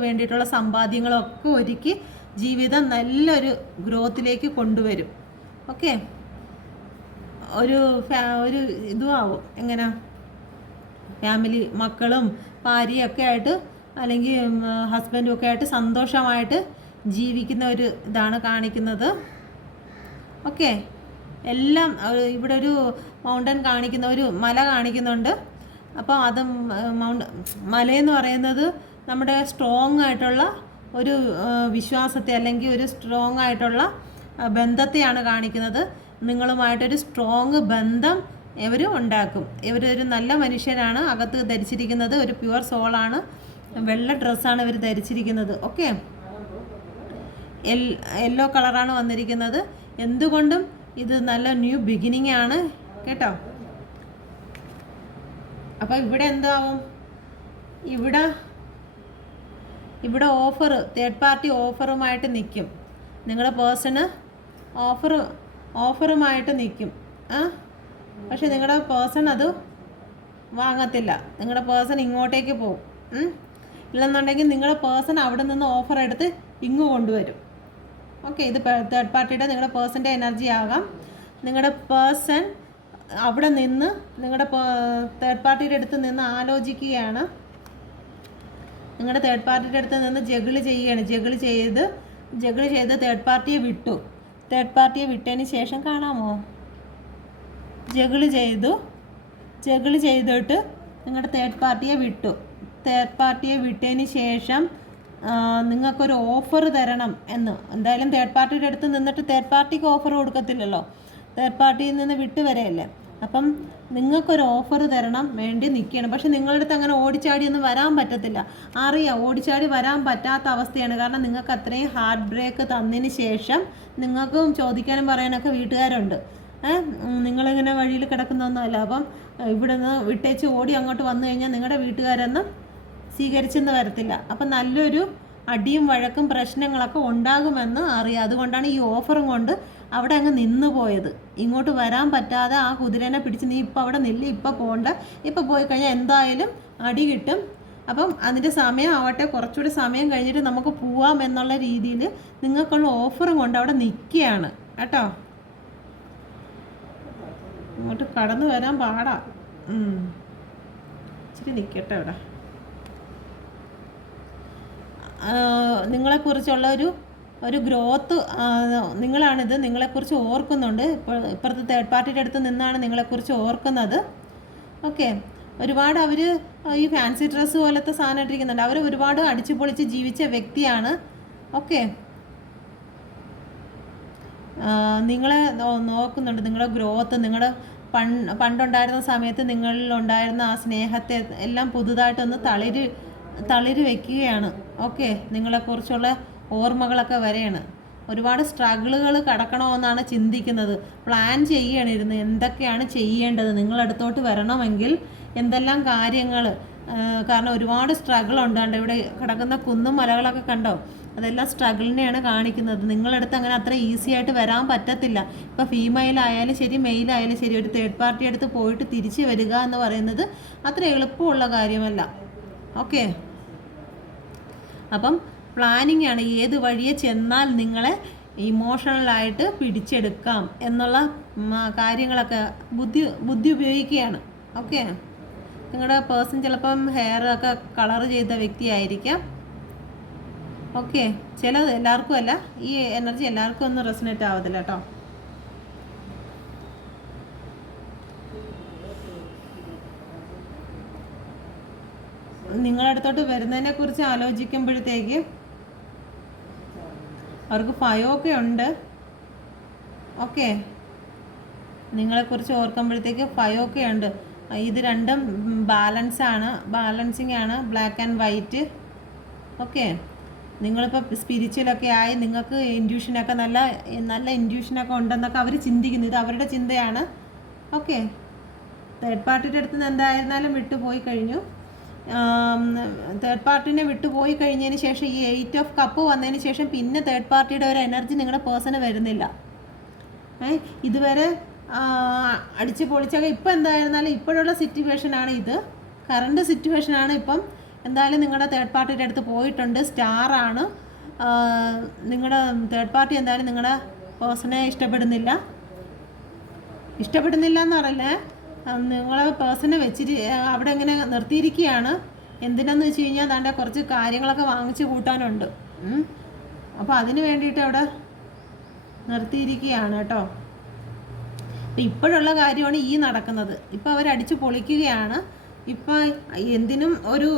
വേണ്ടിയിട്ടുള്ള സമ്പാദ്യങ്ങളും ഒക്കെ ഒരുക്കി ജീവിതം നല്ലൊരു ഗ്രോത്തിലേക്ക് കൊണ്ടുവരും. ഓക്കെ, ഒരു ഇതും ആവും. എങ്ങനെ ഫാമിലി, മക്കളും ഭാര്യയൊക്കെ ആയിട്ട് അല്ലെങ്കിൽ ഹസ്ബൻഡും ഒക്കെ ആയിട്ട് സന്തോഷമായിട്ട് ജീവിക്കുന്ന ഒരു ഇതാണ് കാണിക്കുന്നത്. ഓക്കെ, എല്ലാം ഇവിടെ ഒരു മൗണ്ടൻ കാണിക്കുന്ന ഒരു മല കാണിക്കുന്നുണ്ട്. അപ്പോൾ അത് മലയെന്ന് പറയുന്നത് നമ്മുടെ സ്ട്രോങ് ആയിട്ടുള്ള ഒരു വിശ്വാസത്തെ അല്ലെങ്കിൽ ഒരു സ്ട്രോങ് ആയിട്ടുള്ള ബന്ധത്തെയാണ് കാണിക്കുന്നത്. നിങ്ങളുമായിട്ടൊരു സ്ട്രോങ് ബന്ധം ഇവർ ഉണ്ടാക്കും. ഇവരൊരു നല്ല മനുഷ്യരാണ്. അകത്ത് ധരിച്ചിരിക്കുന്നത് ഒരു പ്യുവർ സോളാണ്. വെള്ള ഡ്രസ്സാണ് ഇവർ ധരിച്ചിരിക്കുന്നത്. ഓക്കെ, യെല്ലോ കളറാണ് വന്നിരിക്കുന്നത്. എന്തുകൊണ്ടും ഇത് നല്ല ന്യൂ ബിഗിനിങ് ആണ് കേട്ടോ. അപ്പോൾ ഇവിടെ എന്താവും, ഇവിടെ ഓഫർ, തേർഡ് പാർട്ടി ഓഫറുമായിട്ട് നിൽക്കും. നിങ്ങളുടെ പേഴ്സണ് ഓഫറുമായിട്ട് നിൽക്കും. പക്ഷെ നിങ്ങളുടെ പേഴ്സൺ അത് വാങ്ങത്തില്ല. നിങ്ങളുടെ പേഴ്സൺ ഇങ്ങോട്ടേക്ക് പോകും. ഇല്ലെന്നുണ്ടെങ്കിൽ നിങ്ങളുടെ പേഴ്സൺ അവിടെ നിന്ന് ഓഫർ എടുത്ത് ഇങ്ങ് കൊണ്ടുവരും. ഓക്കെ, ഇത് തേർഡ് പാർട്ടിയുടെ നിങ്ങളുടെ പേഴ്സൻ്റെ എനർജി ആകാം. നിങ്ങളുടെ പേഴ്സൺ അവിടെ നിന്ന് നിങ്ങളുടെ തേർഡ് പാർട്ടിയുടെ അടുത്ത് നിന്ന് ആലോചിക്കുകയാണ്. നിങ്ങളുടെ തേർഡ് പാർട്ടിയുടെ അടുത്ത് നിന്ന് ജഗിള് ചെയ്ത് തേർഡ് പാർട്ടിയെ വിട്ടു. തേർഡ് പാർട്ടിയെ വിട്ടതിന് ശേഷം കാണാമോ, ജഗിള് ചെയ്തിട്ട് നിങ്ങളുടെ തേർഡ് പാർട്ടിയെ വിട്ടു. തേർഡ് പാർട്ടിയെ വിട്ടതിന് ശേഷം നിങ്ങൾക്കൊരു ഓഫർ തരണം എന്ന്. എന്തായാലും തേർഡ് പാർട്ടിയുടെ അടുത്ത് നിന്നിട്ട് തേർഡ് പാർട്ടിക്ക് ഓഫർ കൊടുക്കത്തില്ലല്ലോ, തേർഡ് പാർട്ടിയിൽ നിന്ന് വിട്ട് വരെയല്ലേ. അപ്പം നിങ്ങൾക്കൊരു ഓഫർ തരണം വേണ്ടി നിൽക്കുകയാണ്. പക്ഷെ നിങ്ങളുടെ അടുത്ത് അങ്ങനെ ഓടിച്ചാടിയൊന്നും വരാൻ പറ്റത്തില്ല. അറിയാം, ഓടിച്ചാടി വരാൻ പറ്റാത്ത അവസ്ഥയാണ്. കാരണം നിങ്ങൾക്ക് അത്രയും ഹാർട്ട് ബ്രേക്ക് തന്നതിന് ശേഷം നിങ്ങൾക്കും ചോദിക്കാനും പറയാനൊക്കെ വീട്ടുകാരുണ്ട്. നിങ്ങളിങ്ങനെ വഴിയിൽ കിടക്കുന്നൊന്നുമല്ല. അപ്പം ഇവിടെ നിന്ന് വിട്ടേച്ച് ഓടി അങ്ങോട്ട് വന്നു കഴിഞ്ഞാൽ നിങ്ങളുടെ വീട്ടുകാരൊന്നും സ്വീകരിച്ചെന്ന് വരത്തില്ല. അപ്പം നല്ലൊരു അടിയും വഴക്കും പ്രശ്നങ്ങളൊക്കെ ഉണ്ടാകുമെന്ന് അറിയാം. അതുകൊണ്ടാണ് ഈ ഓഫറും കൊണ്ട് അവിടെ അങ്ങ് നിന്ന് പോയത്. ഇങ്ങോട്ട് വരാൻ പറ്റാതെ ആ കുതിരനെ പിടിച്ച് നീ ഇപ്പം അവിടെ നില്ല, ഇപ്പം പോകണ്ട, ഇപ്പം പോയി കഴിഞ്ഞാൽ എന്തായാലും അടി കിട്ടും. അപ്പം അതിൻ്റെ സമയം ആവട്ടെ, കുറച്ചുകൂടി സമയം കഴിഞ്ഞിട്ട് നമുക്ക് പോവാം എന്നുള്ള രീതിയിൽ നിങ്ങൾക്കുള്ള ഓഫറും കൊണ്ട് അവിടെ നിൽക്കുകയാണ് കേട്ടോ. ഇങ്ങോട്ട് കടന്നു വരാൻ പാടാ. ഇച്ചിരി നിൽക്കട്ടെ അവിടെ. നിങ്ങളെക്കുറിച്ചുള്ള ഒരു ഗ്രോത്ത് നിങ്ങളാണിത്. നിങ്ങളെക്കുറിച്ച് ഓർക്കുന്നുണ്ട്. ഇപ്പുറത്തെ തേർഡ് പാർട്ടിയുടെ അടുത്ത് നിന്നാണ് നിങ്ങളെക്കുറിച്ച് ഓർക്കുന്നത്. ഓക്കെ, ഒരുപാട് അവർ ഈ ഫാൻസി ഡ്രസ്സ് പോലത്തെ സാധനം ഇട്ടിരിക്കുന്നുണ്ട്. അവർ ഒരുപാട് അടിച്ചു പൊളിച്ച് ജീവിച്ച വ്യക്തിയാണ്. ഓക്കെ, നിങ്ങളെ നോക്കുന്നുണ്ട്. നിങ്ങളുടെ ഗ്രോത്ത്, നിങ്ങളുടെ പണ്ടുണ്ടായിരുന്ന സമയത്ത് നിങ്ങളിലുണ്ടായിരുന്ന ആ സ്നേഹത്തെ എല്ലാം പുതുതായിട്ടൊന്ന് തളിര് വയ്ക്കുകയാണ്. ഓക്കെ, നിങ്ങളെക്കുറിച്ചുള്ള ഓർമ്മകളൊക്കെ വരെയാണ്. ഒരുപാട് സ്ട്രഗിളുകൾ കടക്കണമെന്നാണ് ചിന്തിക്കുന്നത്. പ്ലാൻ ചെയ്യണിരുന്നു എന്തൊക്കെയാണ് ചെയ്യേണ്ടത്. നിങ്ങളടുത്തോട്ട് വരണമെങ്കിൽ എന്തെല്ലാം കാര്യങ്ങൾ, കാരണം ഒരുപാട് സ്ട്രഗിൾ ഉണ്ടാണ്ട്. ഇവിടെ കിടക്കുന്ന കുന്നും മലകളൊക്കെ കണ്ടോ, അതെല്ലാം സ്ട്രഗിളിനെയാണ് കാണിക്കുന്നത്. നിങ്ങളടുത്ത് അങ്ങനെ അത്ര ഈസി ആയിട്ട് വരാൻ പറ്റത്തില്ല. ഇപ്പോൾ ഫീമെയിൽ ആയാലും ശരി, മെയിൽ ആയാലും ശരി, ഒരു തേർഡ് പാർട്ടി അടുത്ത് പോയിട്ട് തിരിച്ച് വരിക എന്ന് പറയുന്നത് അത്ര എളുപ്പമുള്ള കാര്യമല്ല. ഓക്കെ, അപ്പം പ്ലാനിങ് ആണ്. ഏത് വഴിയെ ചെന്നാൽ നിങ്ങളെ ഇമോഷണലായിട്ട് പിടിച്ചെടുക്കാം എന്നുള്ള കാര്യങ്ങളൊക്കെ ബുദ്ധി ഉപയോഗിക്കുകയാണ്. ഓക്കെ, നിങ്ങളുടെ പേഴ്സൺ ചിലപ്പം ഹെയർ ഒക്കെ കളർ ചെയ്ത വ്യക്തിയായിരിക്കാം. ഓക്കെ, ചിലത് എല്ലാവർക്കും അല്ല, ഈ എനർജി എല്ലാവർക്കും ഒന്നും റെസനേറ്റ് ആവത്തില്ല കേട്ടോ. നിങ്ങളടുത്തോട്ട് വരുന്നതിനെ കുറിച്ച് ആലോചിക്കുമ്പോഴത്തേക്ക് അവർക്ക് ഭയമൊക്കെ ഉണ്ട്. ഓക്കെ, നിങ്ങളെക്കുറിച്ച് ഓർക്കുമ്പോഴത്തേക്ക് ഭയമൊക്കെ ഉണ്ട്. ഇത് രണ്ടും ബാലൻസിങ് ആണ്, ബ്ലാക്ക് ആൻഡ് വൈറ്റ്. ഓക്കെ, നിങ്ങളിപ്പോൾ സ്പിരിച്വലൊക്കെ ആയി നിങ്ങൾക്ക് ഇൻഡ്യൂഷനൊക്കെ നല്ല ഇൻഡ്യൂഷനൊക്കെ ഉണ്ടെന്നൊക്കെ അവർ ചിന്തിക്കുന്നു. ഇത് അവരുടെ ചിന്തയാണ്. ഓക്കെ, തേർഡ് പാർട്ടിയുടെ അടുത്ത് നിന്ന് എന്തായിരുന്നാലും വിട്ടുപോയി കഴിഞ്ഞു. തേർഡ് പാർട്ടിനെ വിട്ടുപോയി കഴിഞ്ഞതിന് ശേഷം ഈ 8 ഓഫ് കപ്പ് വന്നതിന് ശേഷം പിന്നെ തേർഡ് പാർട്ടിയുടെ ഒരു എനർജി നിങ്ങളുടെ പേഴ്സണ് വരുന്നില്ല. ഇതുവരെ അടിച്ച് പൊളിച്ചൊക്കെ ഇപ്പം എന്തായിരുന്നാലും ഇപ്പോഴുള്ള സിറ്റുവേഷനാണ് ഇത്, കറണ്ട് സിറ്റുവേഷനാണ്. ഇപ്പം എന്തായാലും നിങ്ങളുടെ തേർഡ് പാർട്ടിയുടെ അടുത്ത് പോയിട്ടുണ്ട്. സ്റ്റാറാണ്. നിങ്ങളുടെ തേർഡ് പാർട്ടി എന്തായാലും നിങ്ങളുടെ പേഴ്സണെ ഇഷ്ടപ്പെടുന്നില്ല എന്ന് പറയില്ലേ, നിങ്ങളെ പേഴ്സണെ വെച്ചിട്ട് അവിടെ ഇങ്ങനെ നിർത്തിയിരിക്കുകയാണ്. എന്തിനാന്ന് വെച്ച് കഴിഞ്ഞാൽ അതാണ്ട് കുറച്ച് കാര്യങ്ങളൊക്കെ വാങ്ങിച്ച് കൂട്ടാനുണ്ട്. അപ്പോൾ അതിന് വേണ്ടിയിട്ട് അവിടെ നിർത്തിയിരിക്കുകയാണ് കേട്ടോ. അപ്പം ഇപ്പോഴുള്ള കാര്യമാണ് ഈ നടക്കുന്നത്. ഇപ്പോൾ അവരടിച്ച് പൊളിക്കുകയാണ്. ഇപ്പം എന്തിനും ഒരു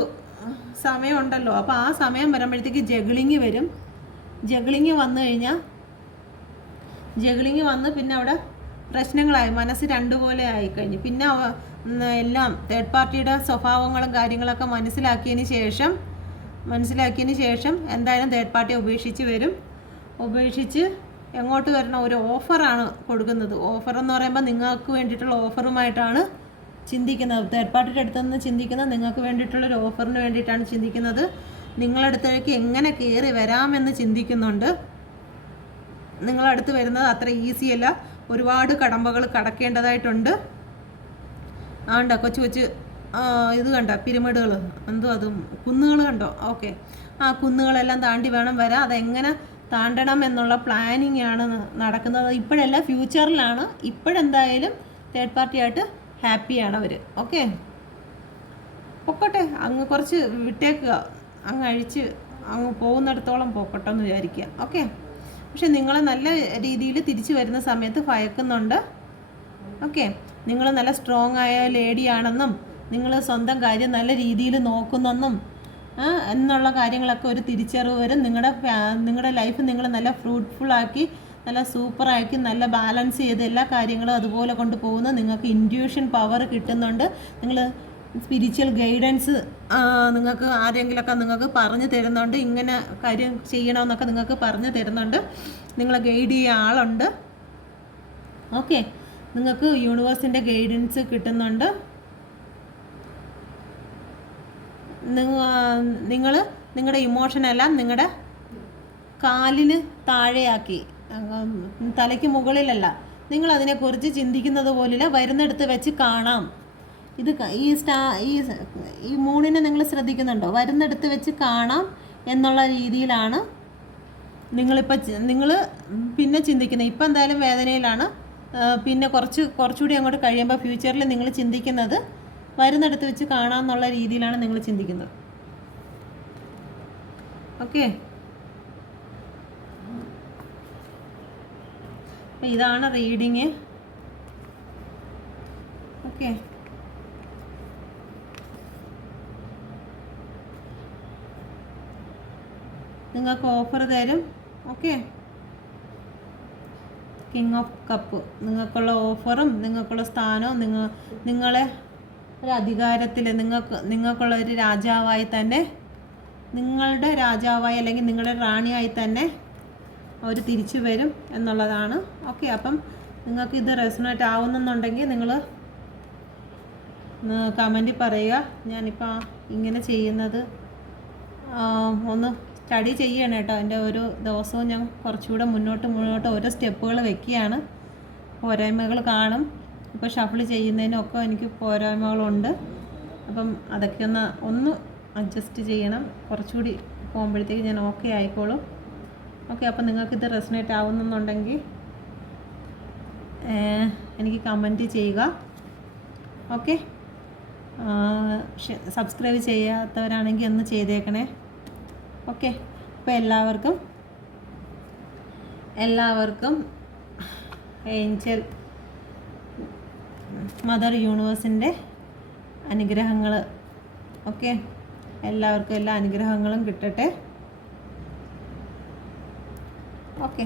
സമയമുണ്ടല്ലോ. അപ്പോൾ ആ സമയം വരുമ്പോഴത്തേക്ക് ജഗ്ലിങ് വരും. ജഗ്ലിങ് വന്ന് പിന്നെ അവിടെ പ്രശ്നങ്ങളായി, മനസ്സ് രണ്ടുപോലെ ആയിക്കഴിഞ്ഞു. പിന്നെ എല്ലാം തേർഡ് പാർട്ടിയുടെ സ്വഭാവങ്ങളും കാര്യങ്ങളൊക്കെ മനസ്സിലാക്കിയതിന് ശേഷം എന്തായാലും തേർഡ് പാർട്ടിയെ ഉപേക്ഷിച്ച് എങ്ങോട്ട് വരണം, ഒരു ഓഫറാണ് കൊടുക്കുന്നത്. ഓഫർ എന്ന് പറയുമ്പോൾ നിങ്ങൾക്ക് വേണ്ടിയിട്ടുള്ള ഓഫറുമായിട്ടാണ് ചിന്തിക്കുന്നത്. തേർഡ് പാർട്ടിയുടെ അടുത്ത് നിന്ന് ചിന്തിക്കുന്നത് നിങ്ങൾക്ക് വേണ്ടിയിട്ടുള്ളൊരു ഓഫറിന് വേണ്ടിയിട്ടാണ് ചിന്തിക്കുന്നത്. നിങ്ങളടുത്തേക്ക് എങ്ങനെ കയറി വരാമെന്ന് ചിന്തിക്കുന്നുണ്ട്. നിങ്ങളടുത്ത് വരുന്നത് അത്ര ഈസിയല്ല. ഒരുപാട് കടമ്പകൾ കടക്കേണ്ടതായിട്ടുണ്ട്. ആണ്ട കൊച്ചു ഇത് കണ്ട പിരമിഡുകൾ, എന്തോ അതും കുന്നുകൾ കണ്ടോ. ഓക്കെ, ആ കുന്നുകളെല്ലാം താണ്ടി വേണം വരാൻ. അതെങ്ങനെ താണ്ടണം എന്നുള്ള പ്ലാനിങ് ആണ് നടക്കുന്നത്. ഇപ്പോഴല്ല, ഫ്യൂച്ചറിലാണ്. ഇപ്പോഴെന്തായാലും തേർഡ് പാർട്ടിയായിട്ട് ഹാപ്പിയാണ് അവർ. ഓക്കെ, പൊക്കോട്ടെ, അങ്ങ് കുറച്ച് വിട്ടേക്കുക, അങ്ങ് അഴിച്ച് അങ്ങ് പോകുന്നിടത്തോളം പോക്കട്ടെ എന്ന് വിചാരിക്കുക. ഓക്കെ, പക്ഷെ നിങ്ങൾ നല്ല രീതിയിൽ തിരിച്ചു വരുന്ന സമയത്ത് ഭയക്കുന്നുണ്ട്. ഓക്കെ, നിങ്ങൾ നല്ല സ്ട്രോങ് ആയ ലേഡിയാണെന്നും നിങ്ങൾ സ്വന്തം കാര്യം നല്ല രീതിയിൽ നോക്കുന്നെന്നും എന്നുള്ള കാര്യങ്ങളൊക്കെ ഒരു തിരിച്ചറിവ് വരും. നിങ്ങളുടെ ലൈഫ് നിങ്ങൾ നല്ല ഫ്രൂട്ട്ഫുള്ളാക്കി, നല്ല സൂപ്പറാക്കി, നല്ല ബാലൻസ് ചെയ്ത് എല്ലാ കാര്യങ്ങളും അതുപോലെ കൊണ്ടുപോകുന്നു. നിങ്ങൾക്ക് ഇൻഡ്യൂഷൻ പവർ കിട്ടുന്നുണ്ട്. നിങ്ങൾ സ്പിരിച്വൽ ഗൈഡൻസ് നിങ്ങൾക്ക് ആരെങ്കിലുമൊക്കെ നിങ്ങൾക്ക് പറഞ്ഞു തരുന്നുണ്ട്. ഇങ്ങനെ കാര്യം ചെയ്യണമെന്നൊക്കെ നിങ്ങൾക്ക് പറഞ്ഞു തരുന്നുണ്ട്. നിങ്ങളെ ഗൈഡ് ചെയ്യുന്ന ആളുണ്ട്. ഓക്കെ, നിങ്ങൾക്ക് യൂണിവേഴ്സിൻ്റെ ഗൈഡൻസ് കിട്ടുന്നുണ്ട്. നിങ്ങൾ നിങ്ങളുടെ ഇമോഷനെല്ലാം നിങ്ങളുടെ കാലിന് താഴെയാക്കി, തലയ്ക്ക് മുകളിലല്ല. നിങ്ങൾ അതിനെക്കുറിച്ച് ചിന്തിക്കുന്നത് പോലില്ല, വരുന്നിടത്ത് വെച്ച് കാണാം. ഇത് ഈ മൂണിനെ നിങ്ങൾ ശ്രദ്ധിക്കുന്നുണ്ടോ? വരുന്നിടത്ത് വെച്ച് കാണാം എന്നുള്ള രീതിയിലാണ് നിങ്ങൾ പിന്നെ ചിന്തിക്കുന്നത്. ഇപ്പം എന്തായാലും വേദനയിലാണ്. പിന്നെ കുറച്ചുകൂടി അങ്ങോട്ട് കഴിയുമ്പോൾ ഫ്യൂച്ചറിൽ നിങ്ങൾ ചിന്തിക്കുന്നത് വരുന്നിടത്ത് വെച്ച് കാണാമെന്നുള്ള രീതിയിലാണ് നിങ്ങൾ ചിന്തിക്കുന്നത്. ഓക്കെ, അപ്പം ഇതാണ് റീഡിങ്. ഓക്കെ, നിങ്ങൾക്ക് ഓഫർ തരും. ഓക്കെ, കിങ് ഓഫ് കപ്പ് നിങ്ങൾക്കുള്ള ഓഫറും നിങ്ങൾക്കുള്ള സ്ഥാനവും നിങ്ങളെ ഒരു അധികാരത്തിൽ നിങ്ങൾക്കുള്ള ഒരു രാജാവായി തന്നെ, നിങ്ങളുടെ രാജാവായി അല്ലെങ്കിൽ നിങ്ങളുടെ റാണിയായി തന്നെ അവർ തിരിച്ചു വരും എന്നുള്ളതാണ്. ഓക്കെ, അപ്പം നിങ്ങൾക്ക് ഇത് റെസൊണേറ്റ് ആവുന്നുണ്ടെങ്കിൽ നിങ്ങൾ കമൻറ്റിൽ പറയുക. ഞാനിപ്പോൾ ഇങ്ങനെ ചെയ്യുന്നത് ഒന്ന് സ്റ്റഡി ചെയ്യണം കേട്ടോ. എൻ്റെ ഓരോ ദിവസവും ഞാൻ കുറച്ചുകൂടെ മുന്നോട്ട് ഓരോ സ്റ്റെപ്പുകൾ വെക്കുകയാണ്. പോരായ്മകൾ കാണും. ഇപ്പോൾ ഷഫിൾ ചെയ്യുന്നതിനൊക്കെ എനിക്ക് പോരായ്മകളുണ്ട്. അപ്പം അതൊക്കെ ഒന്ന് അഡ്ജസ്റ്റ് ചെയ്യണം. കുറച്ചുകൂടി പോകുമ്പോഴത്തേക്ക് ഞാൻ ഓക്കെ ആയിക്കോളും. ഓക്കെ, അപ്പം നിങ്ങൾക്കിത് റെസൊണേറ്റ് ആവുന്നുണ്ടെങ്കിൽ എനിക്ക് കമൻറ്റ് ചെയ്യുക. ഓക്കെ, സബ്സ്ക്രൈബ് ചെയ്യാത്തവരാണെങ്കിൽ ഒന്ന് ചെയ്തേക്കണേ. ഓക്കെ, അപ്പോൾ എല്ലാവർക്കും ഏഞ്ചൽ മദർ യൂണിവേഴ്സിൻ്റെ അനുഗ്രഹങ്ങൾ. ഓക്കെ, എല്ലാവർക്കും എല്ലാ അനുഗ്രഹങ്ങളും കിട്ടട്ടെ. ഓക്കെ.